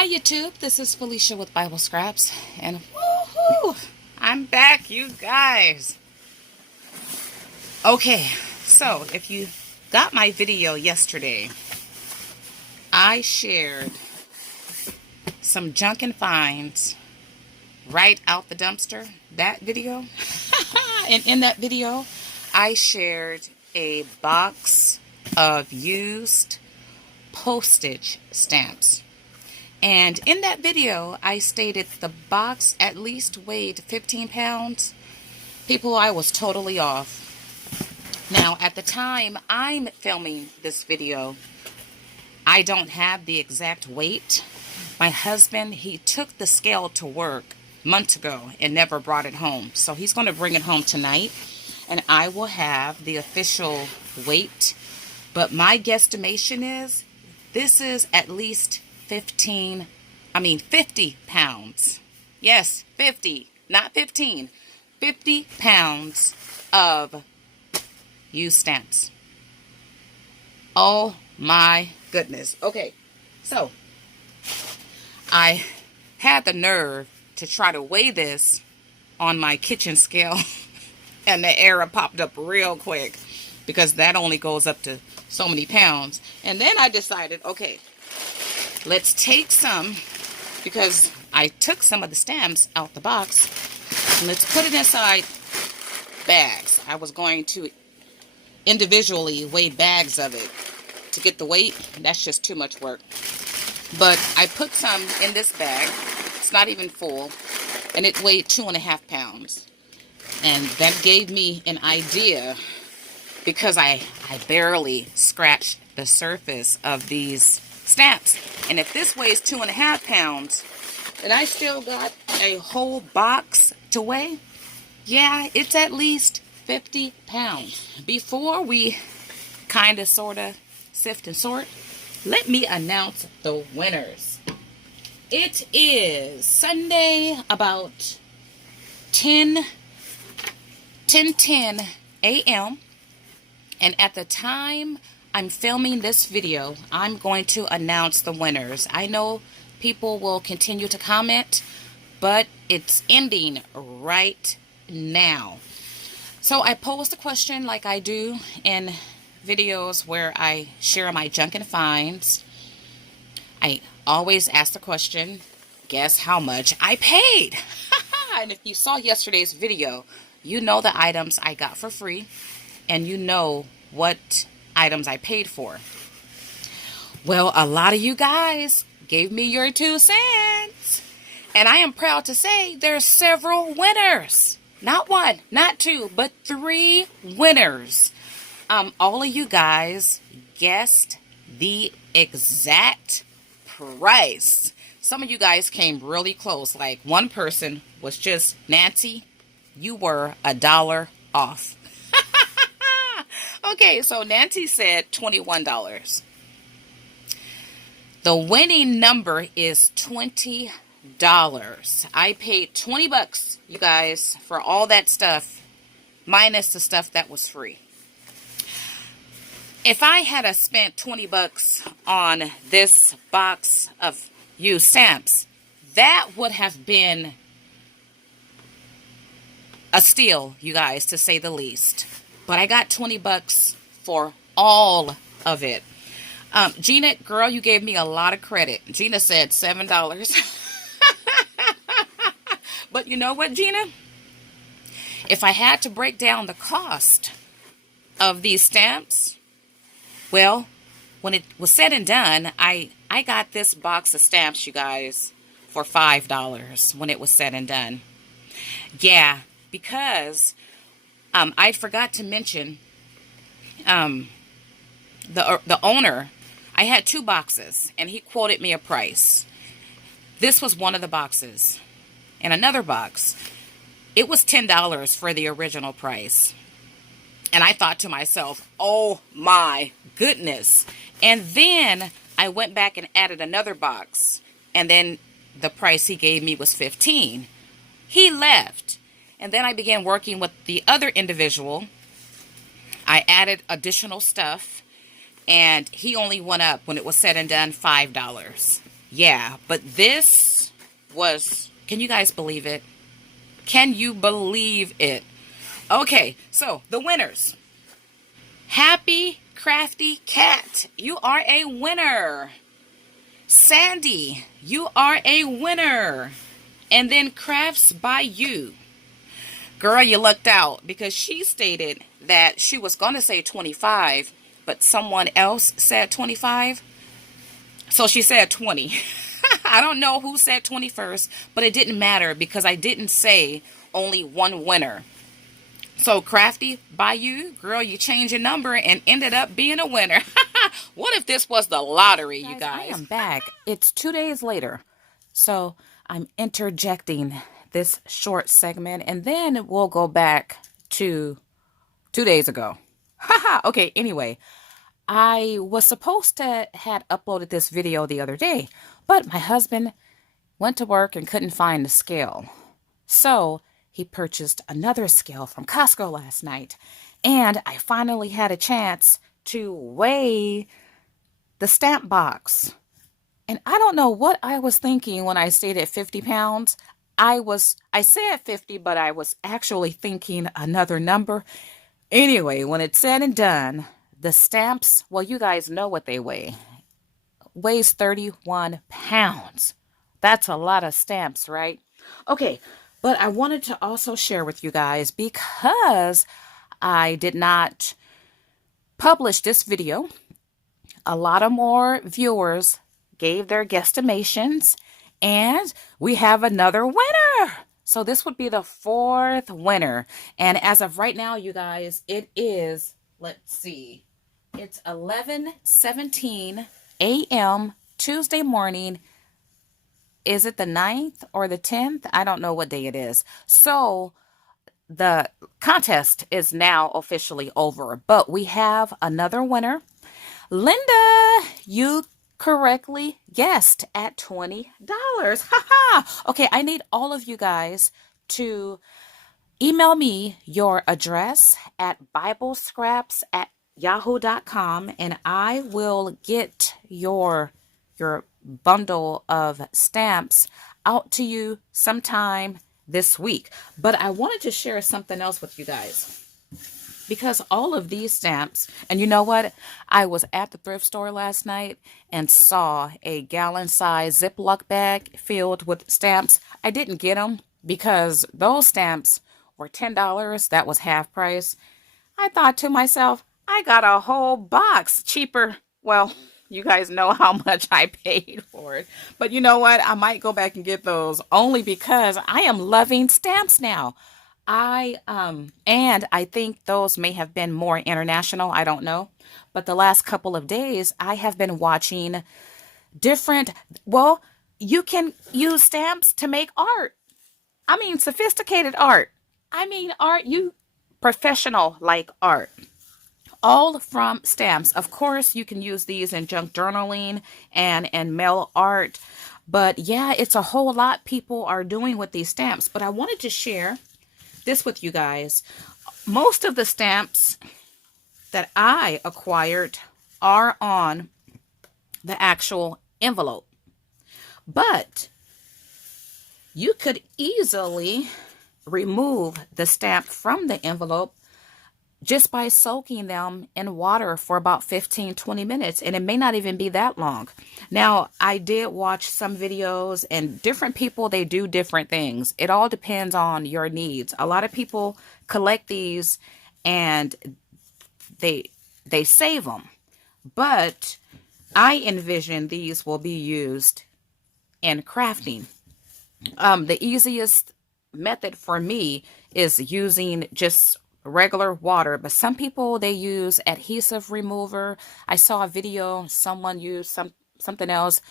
Hi YouTube, this is Felicia with Bible Scraps, and woohoo! I'm back, you guys. Okay, so if you got my video yesterday, I shared some junk and finds right out the dumpster, that video. And in that video, I shared a box of used postage stamps. And in that video, I stated the box at least weighed 15 pounds. People, I was totally off. Now, at the time I'm filming this video, I don't have the exact weight. My husband, he took the scale to work months ago and never brought it home. So he's going to bring it home tonight, and I will have the official weight. But my guesstimation is this is at least 50 pounds. Yes, 50, not 15. 50 pounds of used stamps. Oh my goodness. Okay, so I had the nerve to try to weigh this on my kitchen scale and the error popped up real quick because that only goes up to so many pounds. And then I decided, okay, let's take some, because I took some of the stamps out the box, and let's put it inside bags. I was going to individually weigh bags of it to get the weight. That's just too much work. But I put some in this bag. It's not even full, and it weighed 2.5 pounds. And that gave me an idea, because I barely scratched the surface of these stamps. And if this weighs 2.5 pounds, and I still got a whole box to weigh, yeah, it's at least 50 pounds. Before we kind of sort of sift and sort, let me announce the winners. It is Sunday about 10:10 a.m. and at the time I'm filming this video, I'm going to announce the winners. I know people will continue to comment, but it's ending right now. So I posed a question like I do in videos where I share my junk and finds. I always ask the question, guess how much I paid? And if you saw yesterday's video, you know the items I got for free, and you know what items I paid for. Well, a lot of you guys gave me your 2 cents. And I am proud to say there's several winners. Not 1, not 2, but 3 winners. All of you guys guessed the exact price. Some of you guys came really close. Like one person was just, Nancy, you were $1 off. Okay, so Nancy said $21. The winning number is $20. I paid 20 bucks, you guys, for all that stuff, minus the stuff that was free. If I had spent 20 bucks on this box of used stamps, that would have been a steal, you guys, to say the least. But I got 20 bucks for all of it. Gina, girl, you gave me a lot of credit. Gina said $7. But you know what, Gina? If I had to break down the cost of these stamps, well, when it was said and done, I got this box of stamps, you guys, for $5 when it was said and done. Yeah, because I forgot to mention the owner. I had 2 boxes, and he quoted me a price. This was one of the boxes. And another box, it was $10 for the original price. And I thought to myself, oh my goodness. And then I went back and added another box, and then the price he gave me was $15. He left. And then I began working with the other individual. I added additional stuff, and he only went up, when it was said and done, $5. Yeah, but this was, can you guys believe it? Can you believe it? Okay, so the winners. Happy Crafty Cat, you are a winner. Sandy, you are a winner. And then Crafts by You. Girl, you lucked out because she stated that she was going to say 25, but someone else said 25. So she said 20. I don't know who said 21st, but it didn't matter because I didn't say only one winner. So Crafty by You, girl, you changed your number and ended up being a winner. What if this was the lottery, you guys? I am back. It's 2 days later. So I'm interjecting this short segment and then we'll go back to 2 days ago. Haha. Okay, anyway, I was supposed to had uploaded this video the other day, but my husband went to work and couldn't find the scale. So he purchased another scale from Costco last night, and I finally had a chance to weigh the stamp box. And I don't know what I was thinking when I stayed at 50 pounds. I said 50, but I was actually thinking another number. Anyway, when it's said and done, the stamps, well, you guys know what they weigh. Weighs 31 pounds. That's a lot of stamps, right? Okay, but I wanted to also share with you guys because I did not publish this video. A lot of more viewers gave their guesstimations, and we have another winner. So this would be the fourth winner. And as of right now, you guys, it is, let's see, it's 11:17 a.m. Tuesday morning. Is it the 9th or the 10th? I don't know what day it is. So the contest is now officially over, but we have another winner. Linda, you correctly guessed at $20. Ha. Okay, I need all of you guys to email me your address at biblescraps@yahoo.com and I will get your bundle of stamps out to you sometime this week. But I wanted to share something else with you guys. Because all of these stamps, and you know what? I was at the thrift store last night and saw a gallon-size Ziploc bag filled with stamps. I didn't get them because those stamps were $10. That was half price. I thought to myself, I got a whole box cheaper. Well, you guys know how much I paid for it. But you know what? I might go back and get those only because I am loving stamps now. And I think those may have been more international. I don't know. But the last couple of days, I have been watching different, well, you can use stamps to make art. I mean, sophisticated art. I mean, art, professional like art. All from stamps. Of course, you can use these in junk journaling and mail art. But yeah, it's a whole lot people are doing with these stamps. But I wanted to share this with you guys. Most of the stamps that I acquired are on the actual envelope. But you could easily remove the stamp from the envelope just by soaking them in water for about 15-20 minutes, and it may not even be that long. Now, I did watch some videos, and different people, they do different things. It all depends on your needs. A lot of people collect these and they save them, but I envision these will be used in crafting. The easiest method for me is using just regular water, but some people, they use adhesive remover. I saw a video, someone used something else.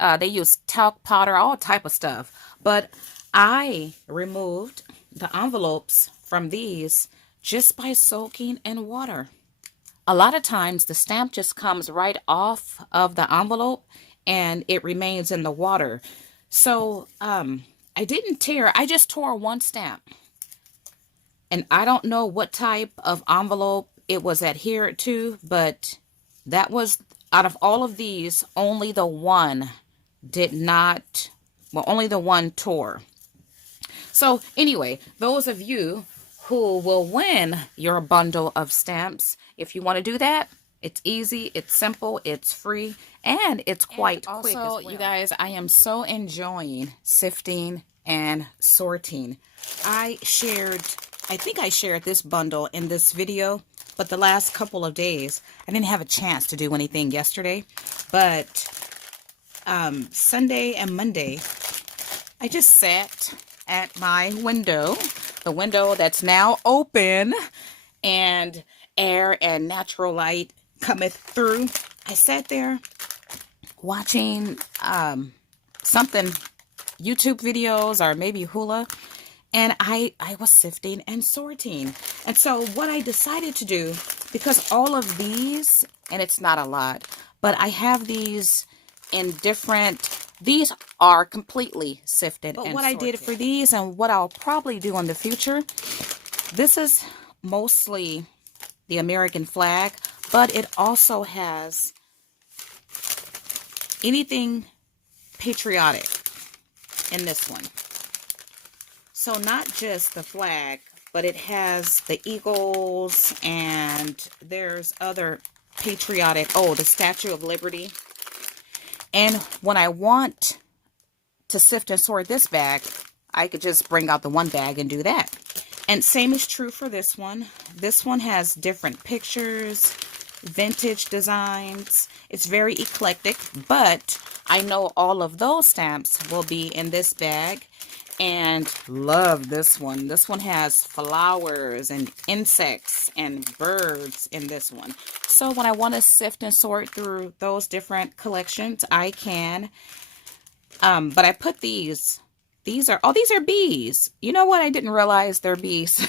They use talc powder, all type of stuff. But I removed the envelopes from these just by soaking in water. A lot of times the stamp just comes right off of the envelope and it remains in the water. So I didn't tear, I just tore one stamp. And I don't know what type of envelope it was adhered to, but that was, out of all of these, only the one did not, well, only the one tore. So anyway, those of you who will win your bundle of stamps, if you want to do that, it's easy, it's simple, it's free, and it's quite quick as well. You guys, I am so enjoying sifting and sorting. I think I shared this bundle in this video, but the last couple of days, I didn't have a chance to do anything yesterday, but Sunday and Monday, I just sat at my window, the window that's now open, and air and natural light cometh through. I sat there watching something, YouTube videos or maybe hula, and I was sifting and sorting. And so what I decided to do, because all of these, and it's not a lot, but I have these in different, these are completely sifted. But what sorted. I did for these and what I'll probably do in the future, this is mostly the American flag, but it also has anything patriotic in this one. So not just the flag, but it has the eagles, and there's other patriotic, oh, the Statue of Liberty. And when I want to sift and sort this bag, I could just bring out the one bag and do that. And same is true for this one. This one has different pictures, vintage designs. It's very eclectic, but I know all of those stamps will be in this bag. And love this one. This one has flowers and insects and birds in this one. So when I want to sift and sort through those different collections, I can. But I put these are, oh, these are bees. You know what? I didn't realize they're bees.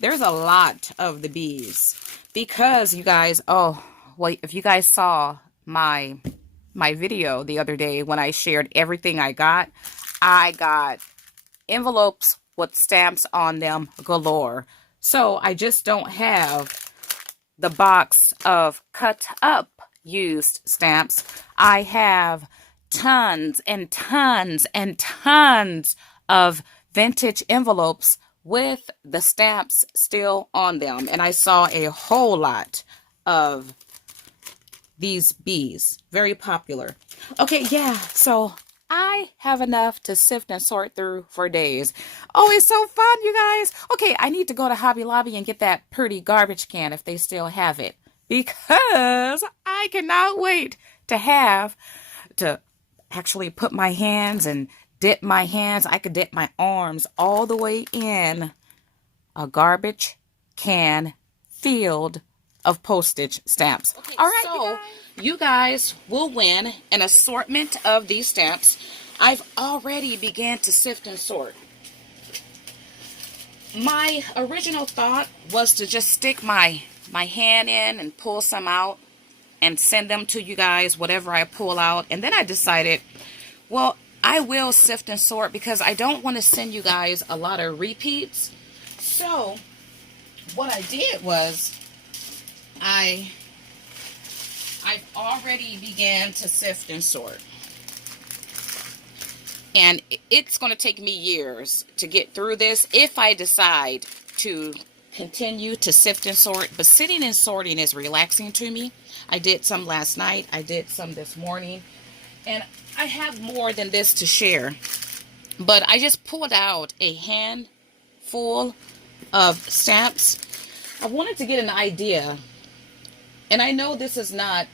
There's a lot of the bees because you guys, oh, well, if you guys saw my video the other day when I shared everything I got envelopes with stamps on them galore. So I just don't have the box of cut up used stamps. I have tons and tons and tons of vintage envelopes with the stamps still on them. And I saw a whole lot of these bees. Very popular. Okay, yeah, so I have enough to sift and sort through for days. Oh, it's so fun, you guys. Okay, I need to go to Hobby Lobby and get that pretty garbage can if they still have it, because I cannot wait to have to actually put my hands and dip my hands. I could dip my arms all the way in a garbage can filled of postage stamps. Okay, all right, so you guys will win an assortment of these stamps. I've already began to sift and sort. My original thought was to just stick my hand in and pull some out and send them to you guys, whatever I pull out. And then I decided, well, I will sift and sort because I don't want to send you guys a lot of repeats. So what I did was I've already began to sift and sort. And it's going to take me years to get through this if I decide to continue to sift and sort. But sitting and sorting is relaxing to me. I did some last night. I did some this morning. And I have more than this to share. But I just pulled out a handful of stamps. I wanted to get an idea. And I know this is not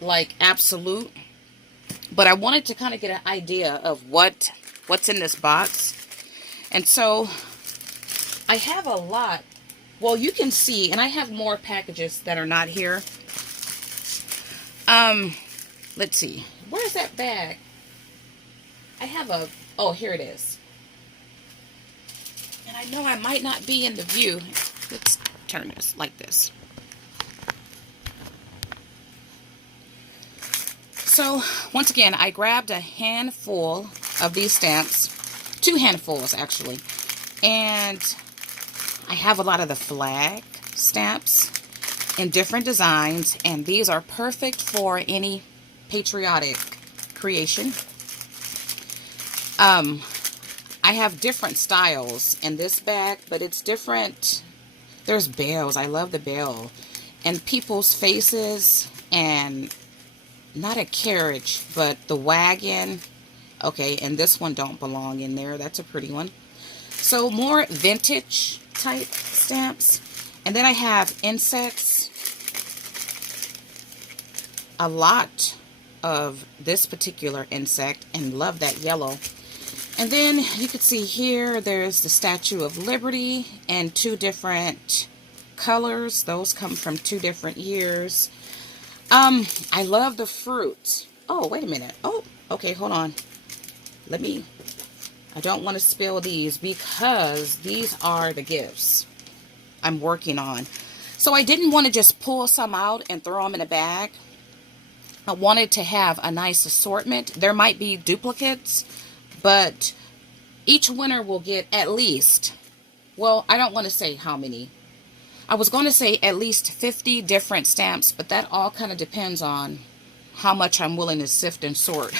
like absolute, but I wanted to kind of get an idea of what's in this box. And so I have a lot. Well, you can see, and I have more packages that are not here. Let's see. Where's that bag? I have a, oh, here it is. And I know I might not be in the view. Let's turn this like this. So, once again, I grabbed a handful of these stamps, 2 handfuls actually, and I have a lot of the flag stamps in different designs, and these are perfect for any patriotic creation. I have different styles in this bag, but it's different. There's bells. I love the bell. And people's faces, and not a carriage, but the wagon. Okay, and this one don't belong in there. That's a pretty one. So more vintage type stamps. And then I have insects. A lot of this particular insect, and love that yellow. And then you can see here there's the Statue of Liberty and 2 different colors. Those come from 2 different years. I love the fruit. Oh, wait a minute. Oh, okay, hold on. I don't want to spill these because these are the gifts I'm working on. So I didn't want to just pull some out and throw them in a bag. I wanted to have a nice assortment. There might be duplicates, but each winner will get at least, well, I don't want to say how many. I was going to say at least 50 different stamps, but that all kind of depends on how much I'm willing to sift and sort.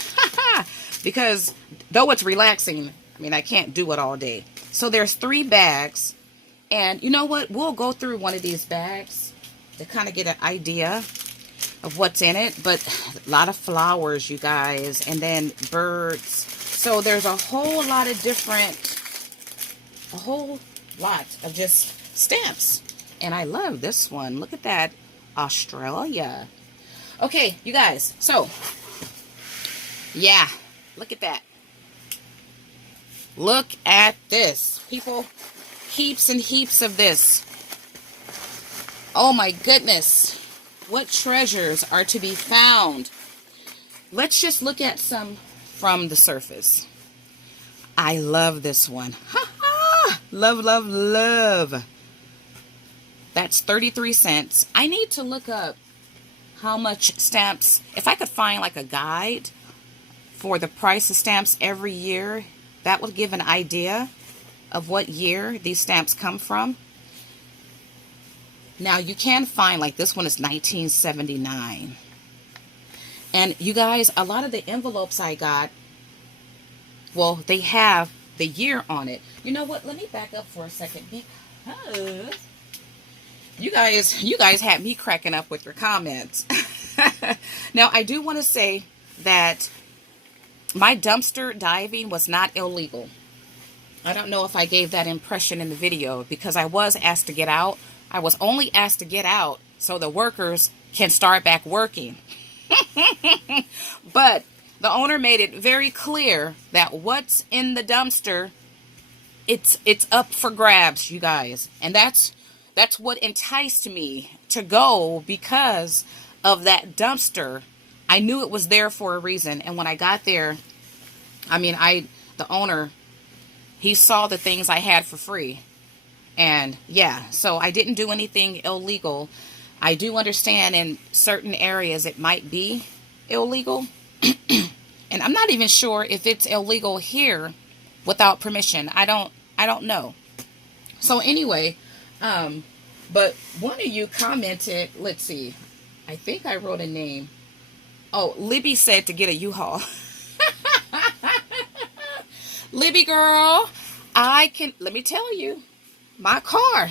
Because though it's relaxing, I mean, I can't do it all day. So there's 3 bags. And you know what? We'll go through one of these bags to kind of get an idea of what's in it. But a lot of flowers, you guys. And then birds. So there's a whole lot of just stamps. And I love this one. Look at that. Australia. Okay, you guys. So, yeah. Look at that. Look at this. People, heaps and heaps of this. Oh my goodness. What treasures are to be found? Let's just look at some from the surface. I love this one. Ha ha! Love, love, love. That's 33 cents. I need to look up how much stamps, if I could find like a guide for the price of stamps every year, that would give an idea of what year these stamps come from. Now you can find, like this one is 1979. And you guys, a lot of the envelopes I got, well, they have the year on it. You know what? Let me back up for a second because you guys had me cracking up with your comments. Now, I do want to say that my dumpster diving was not illegal. I don't know if I gave that impression in the video because I was asked to get out. I was only asked to get out so the workers can start back working. But the owner made it very clear that what's in the dumpster, it's up for grabs, you guys. And that's what enticed me to go, because of that dumpster. I knew it was there for a reason. And when I got there, I mean, the owner, he saw the things I had for free. And yeah, so I didn't do anything illegal. I do understand in certain areas it might be illegal. And I'm not even sure if it's illegal here without permission. I don't know. So anyway, but one of you commented, let's see, I think I wrote a name. Oh, Libby said to get a U-Haul. Libby girl, let me tell you, my car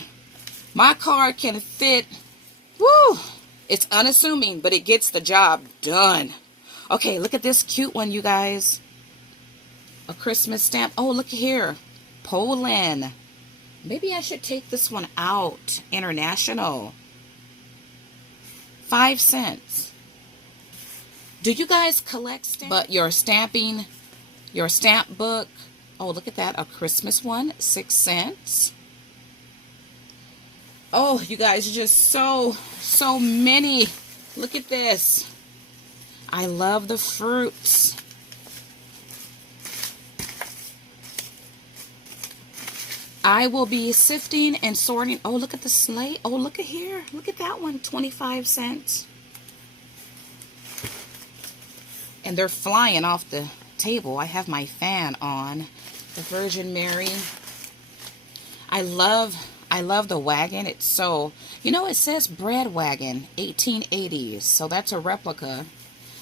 can fit, woo, it's unassuming, but it gets the job done. Okay, look at this cute one, you guys. A Christmas stamp. Oh, look here. Poland. Maybe I should take this one out. International. 5 cents. Do you guys collect stamps? But your stamping, your stamp book. Oh, look at that. A Christmas one. 6 cents. Oh, you guys, just so many. Look at this. I love the fruits. I will be sifting and sorting. Oh, look at the sleigh. Oh, look at here. Look at that one. 25 cents. And they're flying off the table. I have my fan on. The Virgin Mary. I love the wagon. It's so, you know, it says bread wagon, 1880s. So that's a replica.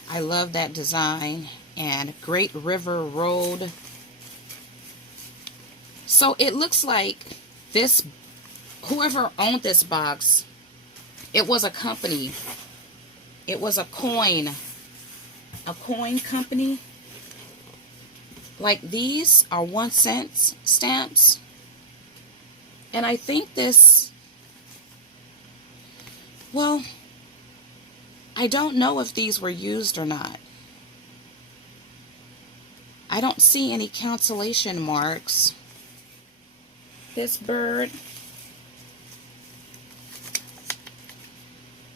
I love that design. And Great River Road. So it looks like this, whoever owned this box, it was a company. It was a coin company. Like these are 1 cent stamps. And I think this, well, I don't know if these were used or not. I don't see any cancellation marks. This bird.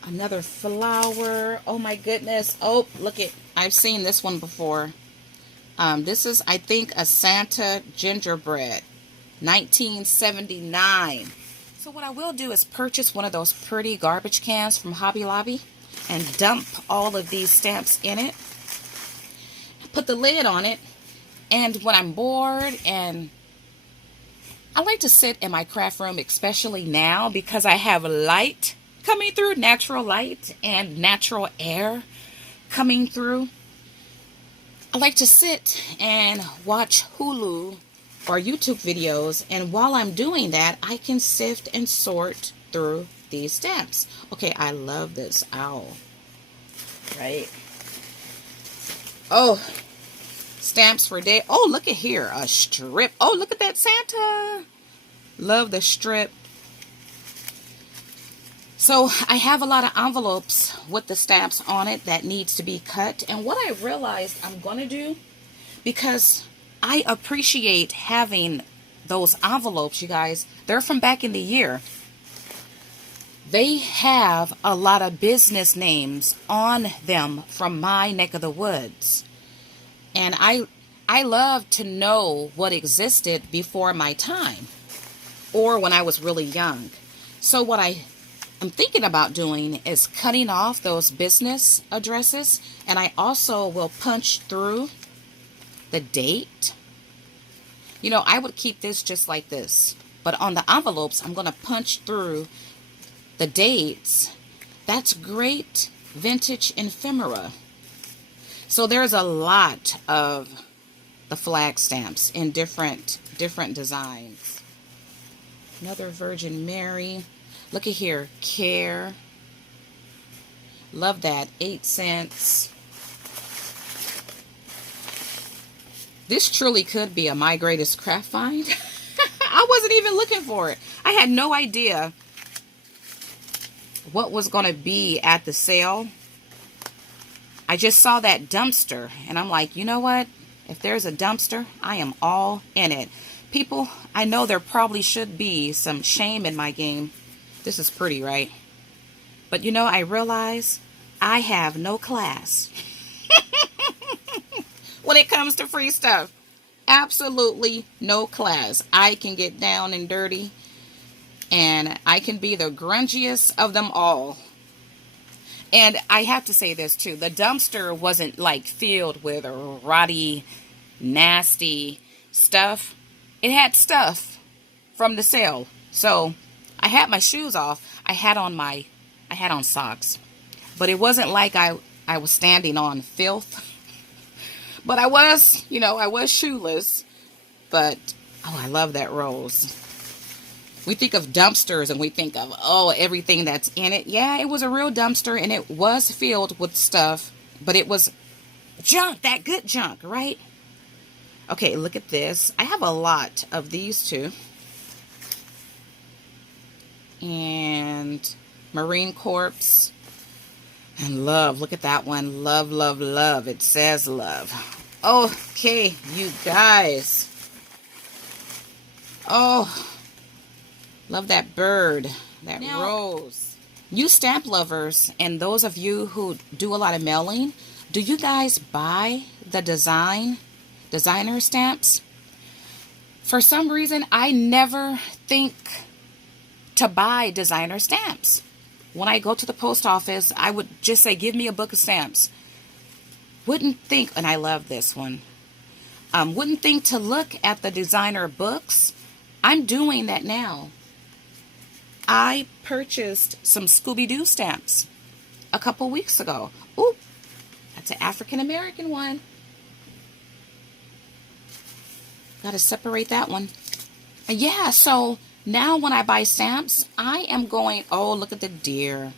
Another flower. Oh my goodness. Oh, look it. I've seen this one before. This is, I think, a Santa gingerbread. 1979. So what I will do is purchase one of those pretty garbage cans from Hobby Lobby and dump all of these stamps in it. Put the lid on it. And when I'm bored, and I like to sit in my craft room, especially now because I have light coming through, natural light and natural air coming through. I like to sit and watch Hulu or YouTube videos, and while I'm doing that, I can sift and sort through these stamps. Okay, I love this owl, right? Oh, stamps for day. Oh, look at here, a strip. Oh, look at that Santa. Love the strip. So I have a lot of envelopes with the stamps on it that needs to be cut. And what I realized I'm going to do, because I appreciate having those envelopes, you guys. They're from back in the year. They have a lot of business names on them from my neck of the woods. And I love to know what existed before my time or when I was really young. So what I'm thinking about doing is cutting off those business addresses, and I also will punch through the date. You know, I would keep this just like this, but on the envelopes, I'm going to punch through the dates. That's great vintage ephemera. So there's a lot of the flag stamps in different designs. Another Virgin Mary. Look at here, Care. Love that, 8 cents. This truly could be a My Greatest Craft Find. I wasn't even looking for it. I had no idea what was going to be at the sale. I just saw that dumpster, and I'm like, you know what? If there's a dumpster, I am all in it. People, I know there probably should be some shame in my game. This is pretty, right? But you know, I realize I have no class when it comes to free stuff. Absolutely no class. I can get down and dirty, and I can be the grungiest of them all. And I have to say this too. The dumpster wasn't like filled with rotty, nasty stuff. It had stuff from the sale. So I had my shoes off. I had on socks. But it wasn't like I was standing on filth. But I was, you know, I was shoeless. But, oh, I love that rose. We think of dumpsters and we think of, oh, everything that's in it. Yeah, it was a real dumpster, and it was filled with stuff. But it was junk, that good junk, right? Okay, look at this. I have a lot of these two. And Marine Corps. And love. Look at that one. Love, love, love. It says love. Okay, you guys. Oh, love that bird. That rose. You stamp lovers and those of you who do a lot of mailing, do you guys buy the designer stamps? For some reason, I never think to buy designer stamps. When I go to the post office, I would just say, give me a book of stamps. Wouldn't think, and I love this one, wouldn't think to look at the designer books. I'm doing that now. I purchased some Scooby-Doo stamps a couple weeks ago. Ooh, that's an African-American one. Got to separate that one. Yeah, so now when I buy stamps, I am going, oh, look at the deer.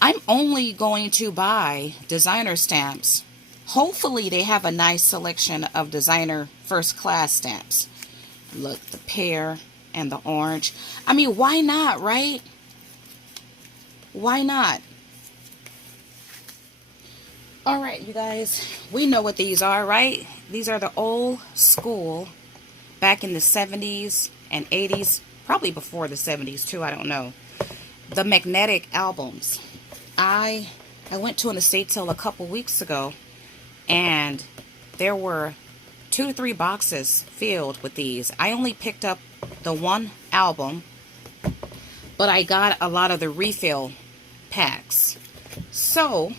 I'm only going to buy designer stamps. Hopefully they have a nice selection of designer first class stamps. Look, the pear and the orange. I mean, why not, right? Why not? All right, you guys, we know what these are, right? These are the old school, back in the 70s and 80s, probably before the 70s too, I don't know. The magnetic albums. I went to an estate sale a couple weeks ago, and there were 2 to 3 boxes filled with these. I only picked up the one album, but I got a lot of the refill packs. So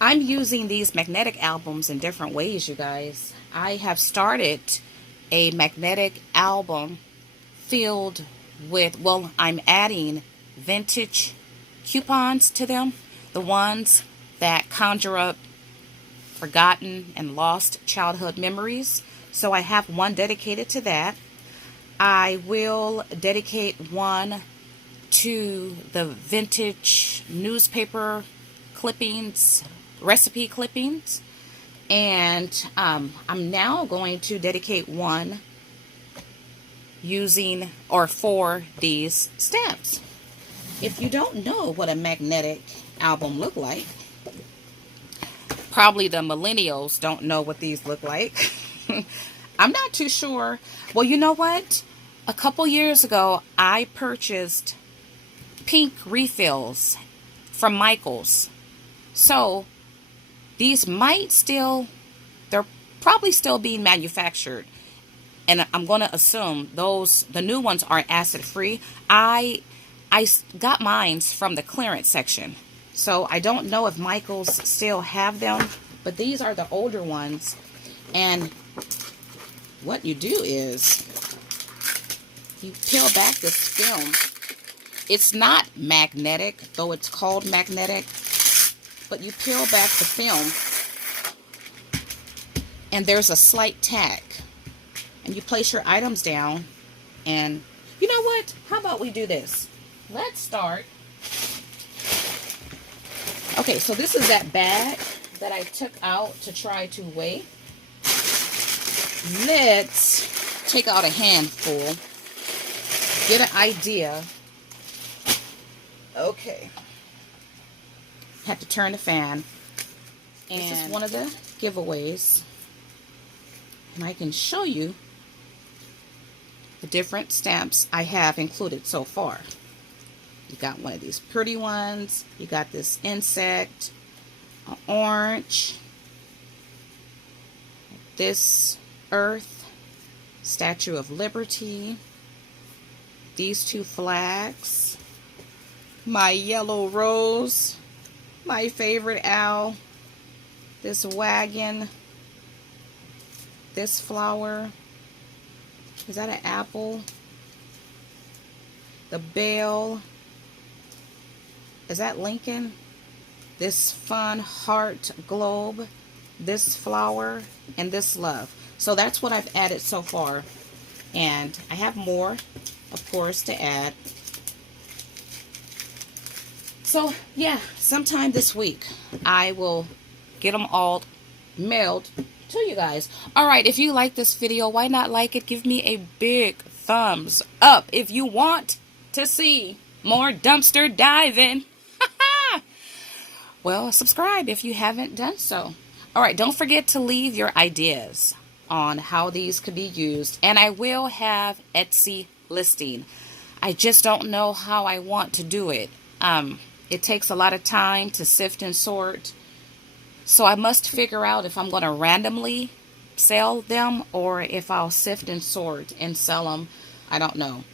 I'm using these magnetic albums in different ways, you guys. I have started a magnetic album filled with, well, I'm adding vintage coupons to them. The ones that conjure up forgotten and lost childhood memories. So I have one dedicated to that. I will dedicate one to the vintage newspaper clippings, recipe clippings, and I'm now going to dedicate one using or for these stamps. If you don't know what a magnetic album look like, probably the millennials don't know what these look like. I'm not too sure. Well, you know what? A couple years ago, I purchased pink refills from Michael's. So these might still, they're probably still being manufactured. And I'm going to assume the new ones are acid free. I got mine from the clearance section. So I don't know if Michael's still have them, but these are the older ones. And what you do is you peel back this film. It's not magnetic, though it's called magnetic, but you peel back the film and there's a slight tack. And you place your items down, and you know what? How about we do this? Let's start. Okay, so this is that bag that I took out to try to weigh. Let's take out a handful, get an idea. Okay. Have to turn the fan. And this is one of the giveaways. And I can show you the different stamps I have included so far. You got one of these pretty ones. You got this insect, an orange, this earth, Statue of Liberty, these 2 flags, my yellow rose, my favorite owl, this wagon, this flower. Is that an apple? The bell. Is that Lincoln? This fun heart globe. This flower. And this love. So that's what I've added so far. And I have more, of course, to add. So, yeah, sometime this week, I will get them all mailed to you guys. Alright, if you like this video, why not like it? Give me a big thumbs up if you want to see more dumpster diving. Well, subscribe if you haven't done so. Alright, don't forget to leave your ideas on how these could be used. And I will have Etsy listing. I just don't know how I want to do it. It takes a lot of time to sift and sort. So I must figure out if I'm going to randomly sell them or if I'll sift and sort and sell them. I don't know.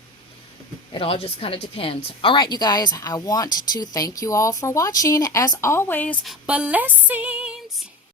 It all just kind of depends. All right, you guys, I want to thank you all for watching. As always, blessings.